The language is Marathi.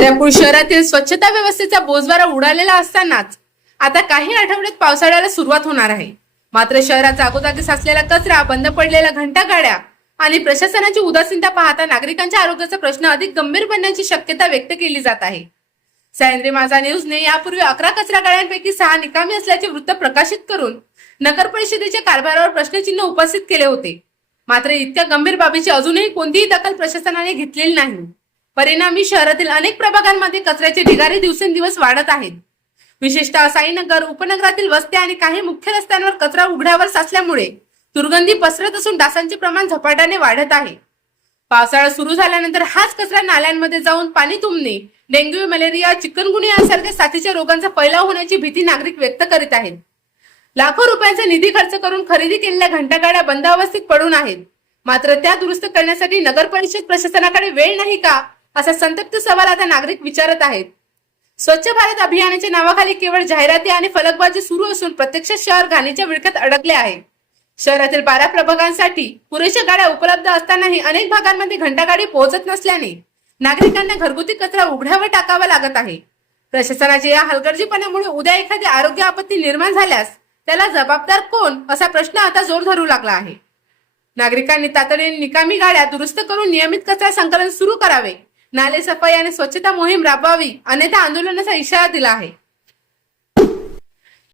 दर्यापूर शहरातील स्वच्छता व्यवस्थेचा बोजवारा उडालेला असतानाच आता काही आठवड्यात पावसाळ्याला सुरुवात होणार आहे. मात्र शहरात जागोजागी साचलेला कचरा, बंद पडलेल्या घंटागाड्या आणि प्रशासनाची उदासीनता पाहता नागरिकांच्या आरोग्याचा प्रश्न अधिक गंभीर बनण्याची शक्यता व्यक्त केली जात आहे. सह्याद्री माझा न्यूजने यापूर्वी 11 कचरा गाड्यांपैकी 6 निकामी असल्याचे वृत्त प्रकाशित करून नगर परिषदेच्या कारभारावर प्रश्नचिन्ह उपस्थित केले होते. मात्र इतक्या गंभीर बाबीची अजूनही कोणतीही दखल प्रशासनाने घेतलेली नाही. परिणामी शहरातील अनेक प्रभागांमध्ये कचऱ्याचे ढिगारे दिवसेंदिवस वाढत आहेत. विशेषतः साईनगर, उपनगरातील वस्त्या आणि काही मुख्य रस्त्यांवर कचरा उघड्यावर साचल्यामुळे दुर्गंधी पसरत असून डासांचे प्रमाण झपाट्याने वाढत आहे. पावसाळा सुरू झाल्यानंतर हाच कचरा नाल्यांमध्ये जाऊन पाणी तुंबणे, डेंग्यू, मलेरिया, चिकनगुनिया यासारख्या साथीच्या रोगांचा फैलाव होण्याची भीती नागरिक व्यक्त करीत आहेत. लाखो रुपयांचा निधी खर्च करून खरेदी केलेल्या घंटागाड्या बंद अवस्थेत पडून आहेत. मात्र त्या दुरुस्त करण्यासाठी नगर परिषद प्रशासनाकडे वेळ नाही का, असा संतप्त सवाल आता नागरिक विचारत आहेत. स्वच्छ भारत अभियानाच्या नावाखाली केवळ जाहिराती आणि फलकबाजी सुरू असून प्रत्यक्ष शहर घाणीच्या विळख्यात अडकले आहे. शहरातील 12 प्रभागांसाठी पुरेशा गाड्या उपलब्ध असतानाही अनेक भागांमध्ये घंटागाडी पोहोचत नसल्याने नागरिकांना घरगुती कचरा उघड्यावर टाकावा लागत आहे. प्रशासनाच्या या हलगर्जीपणामुळे उद्या एखादी आरोग्य आपत्ती निर्माण झाल्यास त्याला जबाबदार कोण, असा प्रश्न आता जोर धरू लागला आहे. नागरिकांनी तातडीने निकामी गाड्या दुरुस्त करून नियमित कचरा संकलन सुरू करावे, नाले सफाई आणि स्वच्छता मोहीम राबवावी, अन्यथा आंदोलनाचा इशारा दिला आहे.